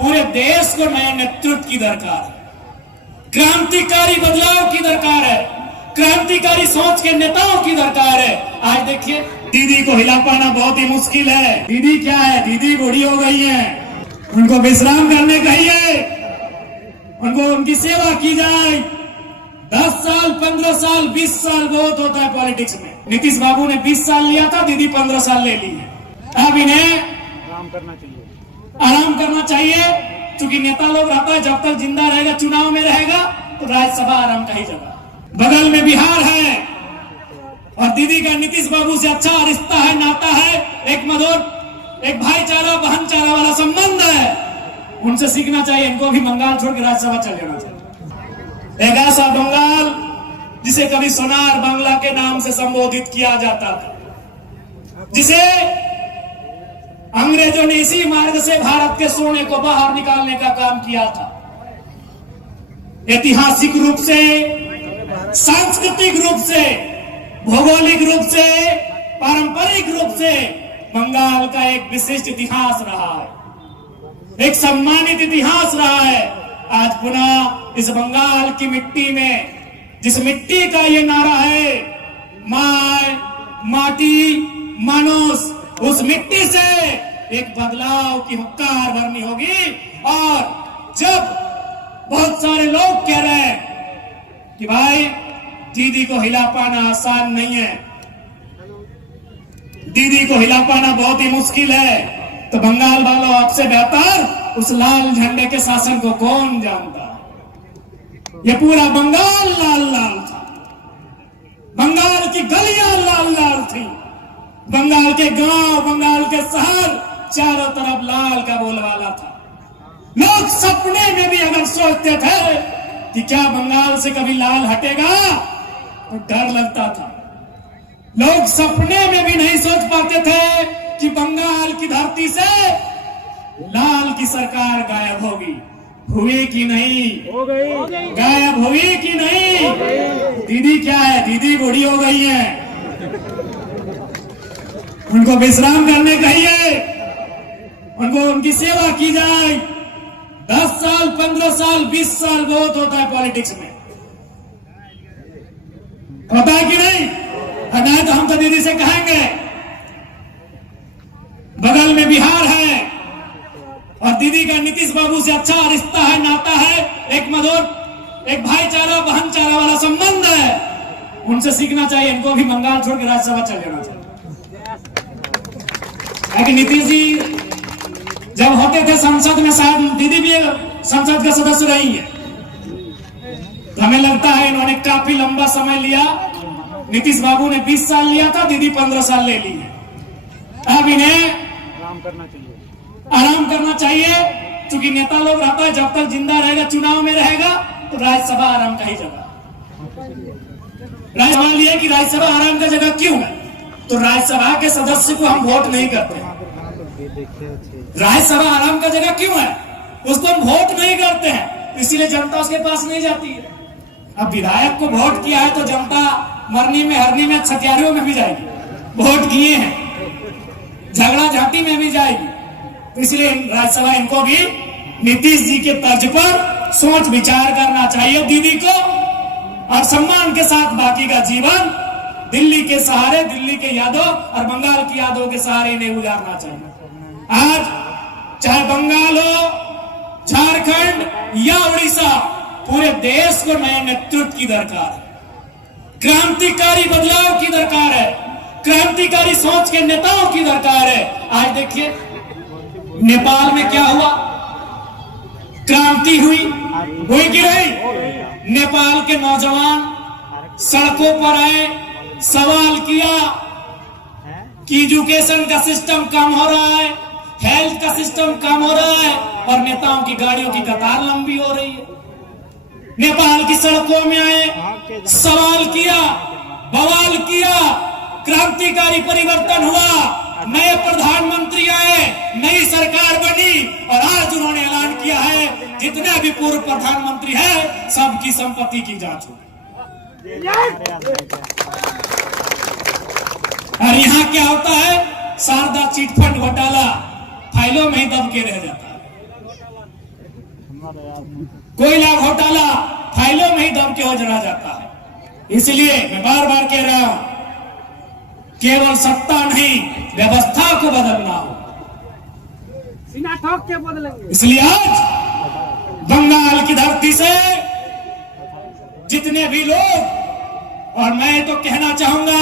पूरे देश को नए नेतृत्व की दरकार है, क्रांतिकारी बदलाव की दरकार है, क्रांतिकारी सोच के नेताओं की दरकार है। आज देखिए, दीदी को हिला पाना बहुत ही मुश्किल है। दीदी क्या है, दीदी बूढ़ी हो गई है, उनको विश्राम करने कहिए, उनको उनकी सेवा की जाए। 10 साल, 15 साल, 20 साल बहुत होता है पॉलिटिक्स में। नीतीश बाबू ने 20 साल लिया था, दीदी 15 साल ले ली है। अब इन्हें आराम करना चाहिए, क्योंकि नेता लोग रहता है जब तक जिंदा रहेगा, चुनाव में रहेगा, तो राज्यसभा आराम का ही जगह। बगल में बिहार है और दीदी का नीतीश बाबू से अच्छा रिश्ता है, नाता है, एक मधुर, एक भाईचारा, बहनचारा वाला संबंध है। उनसे सीखना चाहिए। इनको भी बंगाल छोड़ के राज्यसभा चल जाना चाहिए। एक ऐसा बंगाल जिसे कभी सोनार बांग्ला के नाम से संबोधित किया जाता था, जिसे अंग्रेजों ने इसी मार्ग से भारत के सोने को बाहर निकालने का काम किया था। ऐतिहासिक रूप से, सांस्कृतिक रूप से, भौगोलिक रूप से, पारंपरिक रूप से बंगाल का एक विशिष्ट इतिहास रहा है, एक सम्मानित इतिहास रहा है। आज पुनः इस बंगाल की मिट्टी में, जिस मिट्टी का ये नारा है, माय माटी मानुष, उस मिट्टी से एक बदलाव की हुंकार भरनी होगी। और जब बहुत सारे लोग कह रहे हैं कि भाई दीदी को हिला पाना आसान नहीं है, दीदी को हिला पाना बहुत ही मुश्किल है, तो बंगाल वालों, आपसे बेहतर उस लाल झंडे के शासन को कौन जानता? ये पूरा बंगाल लाल लाल था, बंगाल की गलियां लाल लाल थी, बंगाल के गांव, बंगाल के शहर चारों तरफ लाल का बोलबाला था। लोग सपने में भी अगर सोचते थे कि क्या बंगाल से कभी लाल हटेगा, तो डर लगता था। लोग सपने में भी नहीं सोच पाते थे कि बंगाल की धरती से लाल की सरकार गायब होगी। हुई कि नहीं? हो गई। गायब हुई कि नहीं? दीदी क्या है, दीदी बूढ़ी हो गई है, उनको विश्राम करने कहिए, उनको उनकी सेवा की जाए। 10 साल, 15 साल, 20 साल बहुत होता है पॉलिटिक्स में, होता है कि नहीं? नहीं तो हम तो दीदी से कहेंगे। बगल में बिहार है और दीदी का नीतीश बाबू से अच्छा रिश्ता है, नाता है, एक मधुर, एक भाईचारा, बहनचारा वाला संबंध है। उनसे सीखना चाहिए। इनको भी बंगाल छोड़ के राज्यसभा चल जाना चाहिए। कि नीतीश जी जब होते थे संसद में, शायद दीदी भी संसद का सदस्य रही है, तो हमें लगता है इन्होंने काफी लंबा समय लिया। नीतीश बाबू ने 20 साल लिया था, दीदी 15 साल ले ली है। अब इन्हें आराम करना चाहिए, क्योंकि नेता लोग रहता है जब तक जिंदा रहेगा, चुनाव में रहेगा, तो राज्यसभा आराम का ही जगह। राज्यसभा लिए कि राज्यसभा आराम का जगह क्यों है? तो राज्यसभा के सदस्य को हम वोट नहीं करते हैं। राज्यसभा आराम का जगह क्यों है? उसको हम वोट नहीं करते हैं, इसीलिए जनता उसके पास नहीं जाती है। अब विधायक को वोट किया है तो जनता मरनी में, हरनी में, छतियारियों में भी जाएगी। वोट किए हैं, झगड़ा झाटी में भी जाएगी। तो इसलिए राज्यसभा इनको भी नीतीश जी के तर्ज पर सोच विचार करना चाहिए दीदी को, और सम्मान के साथ बाकी का जीवन दिल्ली के सहारे, दिल्ली के यादों और बंगाल की यादों के सहारे इन्हें गुजारना चाहिए। आज चाहे बंगाल हो, झारखंड या उड़ीसा, पूरे देश को नए नेतृत्व की दरकार है, क्रांतिकारी बदलाव की दरकार है, क्रांतिकारी सोच के नेताओं की दरकार है। आज देखिए, नेपाल में क्या हुआ? क्रांति हुई कि नहीं? नेपाल के नौजवान सड़कों पर आए, सवाल किया कि एजुकेशन का सिस्टम कम हो रहा है, हेल्थ का सिस्टम कम हो रहा है, और नेताओं की गाड़ियों की कतार लंबी हो रही है। नेपाल की सड़कों में आए, सवाल किया, बवाल किया, क्रांतिकारी परिवर्तन हुआ, नए प्रधानमंत्री आए, नई सरकार बनी, और आज उन्होंने ऐलान किया है जितने भी पूर्व प्रधानमंत्री हैं सबकी संपत्ति की जांच होगी। और यहाँ क्या होता है? शारदा चिटफंड घोटाला फाइलों में ही दब के रह जाता है। कोयला घोटाला फाइलों में ही दब के हो जला जाता है। इसलिए मैं बार बार कह रहा हूं, केवल सत्ता नहीं, व्यवस्था को बदलना हो। सीना ठोक के बदलेंगे। इसलिए आज बंगाल की धरती से जितने भी लोग, और मैं तो कहना चाहूंगा,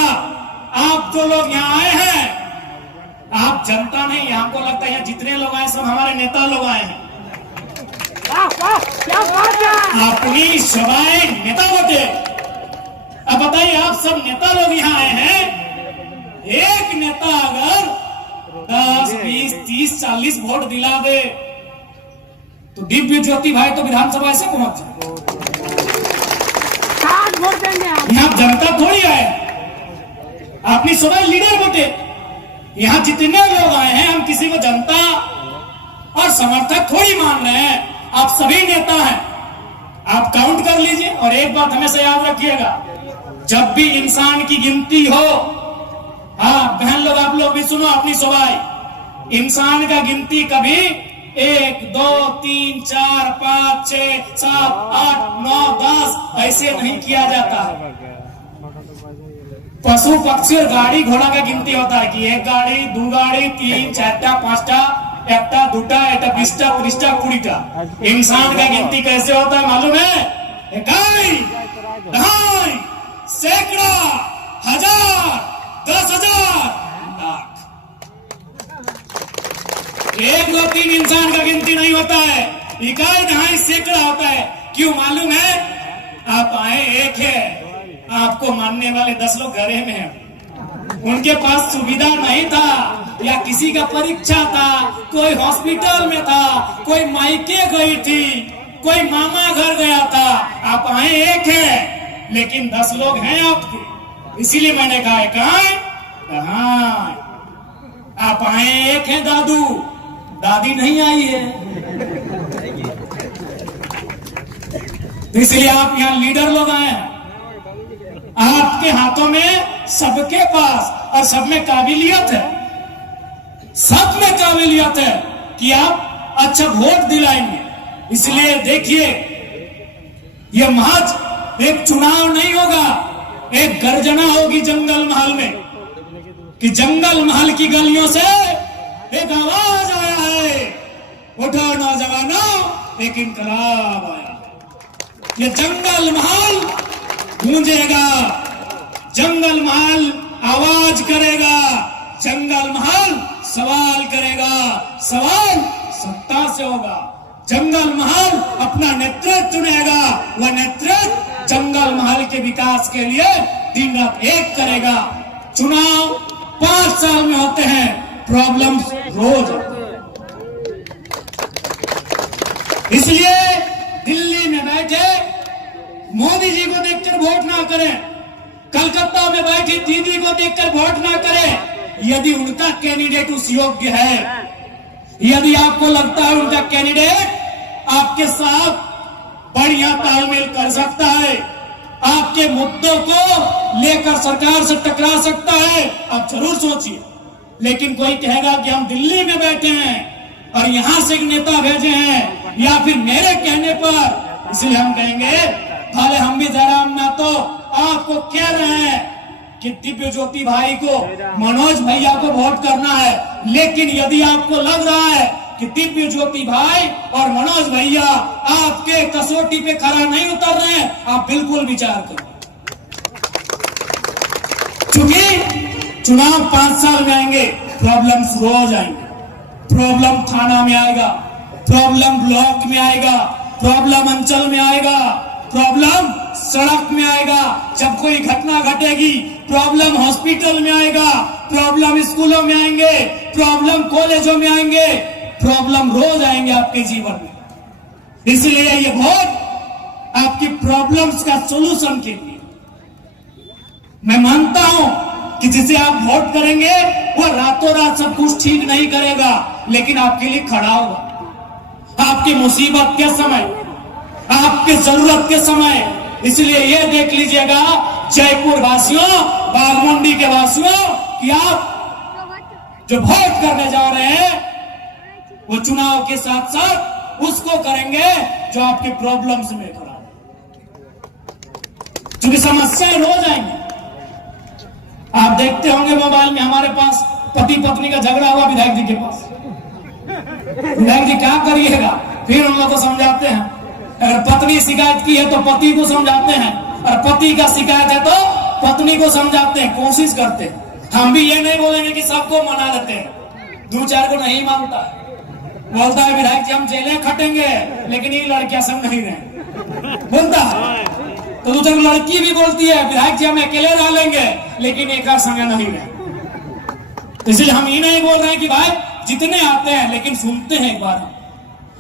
आप जो लोग यहाँ आए हैं, आप जनता नहीं, हमको लगता है यहाँ जितने लोग आए सब हमारे नेता लोग आए हैं। क्या बात है? अपनी सभाएं नेता वोटे। अब बताइए, आप सब नेता लोग यहाँ आए हैं, एक नेता अगर 10, 20, 30, 40 वोट दिला दे तो दिव्य ज्योति भाई तो विधानसभा ऐसे पहुंच जाए। 60 वोट देंगे आप। यहाँ जनता थोड़ी आए, अपनी सभा लीडर वोटे। यहाँ जितने लोग आए हैं, हम किसी को जनता और समर्थक थोड़ी मान रहे हैं, आप सभी नेता हैं। आप काउंट कर लीजिए। और एक बात हमेशा याद रखिएगा, जब भी इंसान की गिनती हो, हाँ बहन लोग, आप लोग भी सुनो अपनी सवाई, इंसान का गिनती कभी 1, 2, 3, 4, 5, 6, 7, 8, 9, 10 ऐसे नहीं किया जाता। पशु पक्षी और गाड़ी घोड़ा का गिनती होता है कि 1 गाड़ी, 2 गाड़ी, 3, 4, 5टा, 1टा, 2टा, 20टा, 30टा, 20टा। इंसान का गिनती कैसे होता है मालूम है? 1, 2, सैकड़ा, 1000, 10,000, लाख। 1, 2, 3 इंसान का गिनती नहीं होता है, 1, 2 सैकड़ा होता है। क्यों मालूम है? आप आए एक है, आपको मानने वाले 10 लोग घरे में हैं। उनके पास सुविधा नहीं था, या किसी का परीक्षा था, कोई हॉस्पिटल में था, कोई मायके गई थी, कोई मामा घर गया था। आप आए एक है, लेकिन 10 लोग हैं आपके। इसीलिए मैंने कहा आप आए एक है, दादू दादी नहीं आई है। तो इसलिए आप यहाँ लीडर लोग आए हैं। आपके हाथों में, सबके पास और सब में काबिलियत है, सब में काबिलियत है कि आप अच्छा वोट दिलाएंगे। इसलिए देखिए, यह महज एक चुनाव नहीं होगा, एक गर्जना होगी जंगल महल में, कि जंगल महल की गलियों से एक आवाज आया है, उठो नौजवानों, एक इनकलाब आया। ये जंगल महल गूंजेगा, जंगल महल आवाज करेगा, जंगल महल सवाल करेगा, सवाल सत्ता से होगा। जंगल महल अपना नेतृत्व चुनेगा, वह नेतृत्व जंगल महल के विकास के लिए दिन रात एक करेगा। चुनाव 5 साल में होते हैं, प्रॉब्लम्स रोज होते हैं। इसलिए दिल्ली में बैठे मोदी जी को देखकर वोट ना करें, कलकत्ता में बैठी दीदी को देखकर वोट ना करें। यदि उनका कैंडिडेट उस योग्य है, यदि आपको लगता है उनका कैंडिडेट आपके साथ बढ़िया तालमेल कर सकता है, आपके मुद्दों को लेकर सरकार से टकरा सकता है, आप जरूर सोचिए। लेकिन कोई कहेगा कि हम दिल्ली में बैठे हैं और यहां से एक नेता भेजे हैं, या फिर मेरे कहने पर, इसलिए हम कहेंगे भले हम भी जयराम ना तो आपको कह रहे हैं कि दिव्य ज्योति भाई को, मनोज भैया को वोट करना है। लेकिन यदि आपको लग रहा है कि दिव्य ज्योति भाई और मनोज भैया आपके कसौटी पे खरा नहीं उतर रहे हैं, आप बिल्कुल विचार करें। क्योंकि चुनाव 5 साल में आएंगे, प्रॉब्लम्स रोज आएंगे। प्रॉब्लम थाना में आएगा, प्रॉब्लम ब्लॉक में आएगा, प्रॉब्लम अंचल में आएगा, प्रॉब्लम सड़क में आएगा, जब कोई घटना घटेगी प्रॉब्लम हॉस्पिटल में आएगा, प्रॉब्लम स्कूलों में आएंगे, प्रॉब्लम कॉलेजों में आएंगे, प्रॉब्लम रोज आएंगे आपके जीवन में। इसलिए ये वोट आपकी प्रॉब्लम्स का सॉल्यूशन के लिए। मैं मानता हूं कि जिसे आप वोट करेंगे वो रातों रात सब कुछ ठीक नहीं करेगा, लेकिन आपके लिए खड़ा होगा आपकी मुसीबत के समय, आपके जरूरत के समय। इसलिए ये देख लीजिएगा जयपुर वासियों, बाघमुंडी के वासियों, कि आप जो वोट करने जा रहे हैं वो चुनाव के साथ साथ उसको करेंगे जो आपके प्रॉब्लम्स में खड़ा है, क्योंकि समस्याएं रोज आएंगी। आप देखते होंगे मोबाइल में, हमारे पास पति पत्नी का झगड़ा हुआ विधायक जी के पास, विधायक जी क्या करिएगा, फिर हम लोग को समझाते हैं। अगर पत्नी शिकायत की है तो पति को समझाते हैं, और पति का शिकायत है तो पत्नी को समझाते हैं, कोशिश करते हैं। हम भी ये नहीं बोलेंगे कि सबको मना लेते हैं, दो चार को नहीं मानता है, बोलता है विधायक जी हम जेलें खटेंगे लेकिन ये लड़कियां सब नहीं रहे, बोलता है। तो दूसरी लड़की भी बोलती है विधायक जी हम अकेले रह लेंगे लेकिन एक संग नहीं रहे। तो इसलिए हम ये नहीं बोल रहे हैं कि भाई जितने आते हैं, लेकिन सुनते हैं एक बार,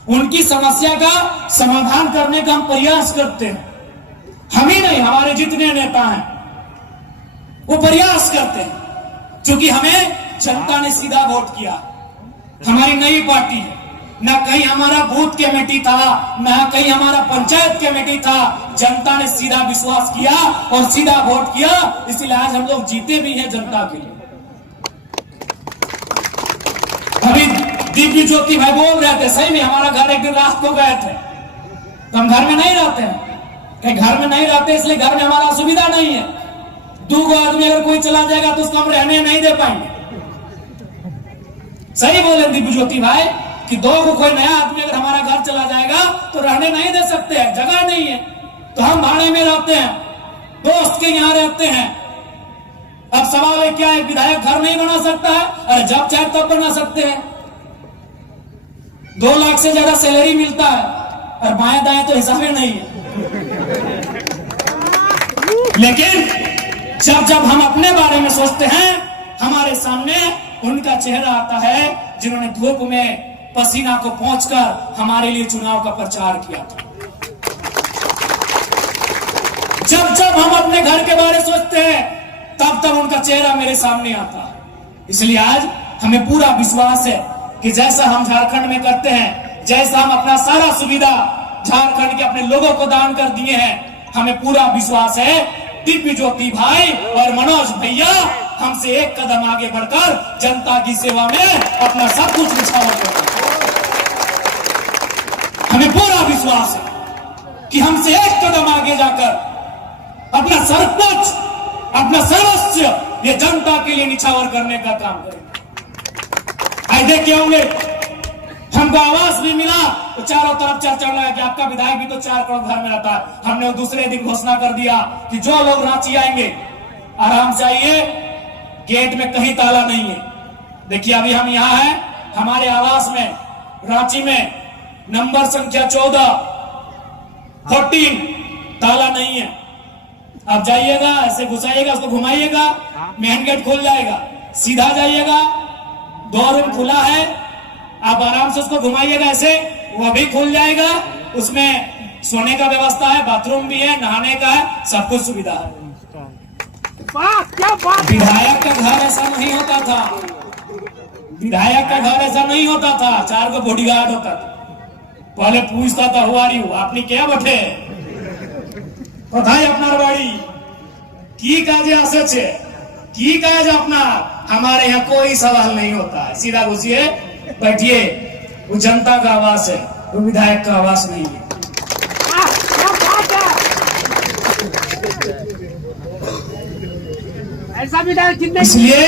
उनकी समस्या का समाधान करने का हम प्रयास करते हैं। हम ही नहीं, हमारे जितने नेता हैं वो प्रयास करते हैं, क्योंकि हमें जनता ने सीधा वोट किया। हमारी नई पार्टी है, ना कहीं हमारा बूथ कमेटी था, ना कहीं हमारा पंचायत कमेटी था। जनता ने सीधा विश्वास किया और सीधा वोट किया, इसलिए आज हम लोग जीते भी हैं जनता के लिए। अभी दिव्य ज्योति भाई बोल रहे थे, सही में हमारा घर एक दिन रात को गए थे, तो हम घर में नहीं रहते हैं, घर में नहीं रहते इसलिए घर में हमारा सुविधा नहीं है। 2 आदमी अगर कोई चला जाएगा तो उसको हम रहने नहीं दे पाएंगे। सही बोले दिव्य ज्योति भाई कि 2 को कोई नया आदमी अगर हमारा घर चला जाएगा तो रहने नहीं दे सकते हैं, जगह नहीं है, तो हम भाड़े में रहते हैं, दोस्त के यहाँ रहते हैं। अब सवाल है क्या, एक विधायक घर नहीं बना सकता है? अरे जब चाहे तब बना सकते हैं। 2 लाख से ज्यादा सैलरी मिलता है और बाएं दाएं तो हिसाब ही नहीं है। लेकिन जब हम अपने बारे में सोचते हैं, हमारे सामने उनका चेहरा आता है जिन्होंने धूप में पसीना को पोंछकर हमारे लिए चुनाव का प्रचार किया था। जब हम अपने घर के बारे में सोचते हैं, तब उनका चेहरा मेरे सामने आता है। इसलिए आज हमें पूरा विश्वास है कि जैसा हम झारखंड में करते हैं, जैसा हम अपना सारा सुविधा झारखंड के अपने लोगों को दान कर दिए हैं, हमें पूरा विश्वास है दिव्य ज्योति भाई और मनोज भैया हमसे एक कदम आगे बढ़कर जनता की सेवा में अपना सब कुछ निछावर करेंगे। हमें पूरा विश्वास है कि हमसे एक कदम आगे जाकर अपना सब कुछ, अपना सर्वस्व ये जनता के लिए निछावर करने का काम करेंगे। आज देखिए होंगे, हमको आवास भी मिला तो चारों तरफ चर्चा लगा कि आपका विधायक भी तो 4 करोड़ घर में रहता है। हमने दूसरे दिन घोषणा कर दिया कि जो लोग रांची आएंगे आराम से आइए, गेट में कहीं ताला नहीं है। देखिए अभी हम यहाँ हैं, हमारे आवास में रांची में नंबर संख्या 14 ताला नहीं है। आप जाइएगा, ऐसे घुसाइएगा, उसको घुमाइएगा, मेन गेट खुल जाएगा, सीधा जाइएगा, 2 रूम खुला है, आप आराम से उसको घुमाइएगा, ऐसे वो भी खुल जाएगा। उसमें सोने का व्यवस्था है, बाथरूम भी है, नहाने का है, सब कुछ सुविधा है। क्या बात! विधायक का घर ऐसा नहीं होता था, विधायक का घर ऐसा नहीं होता था। 4 को बॉडीगार्ड होता था, पहले पूछता था हु आर यू, आपने क्या बैठे कोথায় আপনার বাড়ি, की काजे आसे की काज अपना। हमारे यहाँ कोई सवाल नहीं होता है, सीधा घुसिए, बैठिए। वो जनता का आवास है, वो विधायक का आवास नहीं है। क्या बात है! ऐसा विधायक जिंदगी इसलिए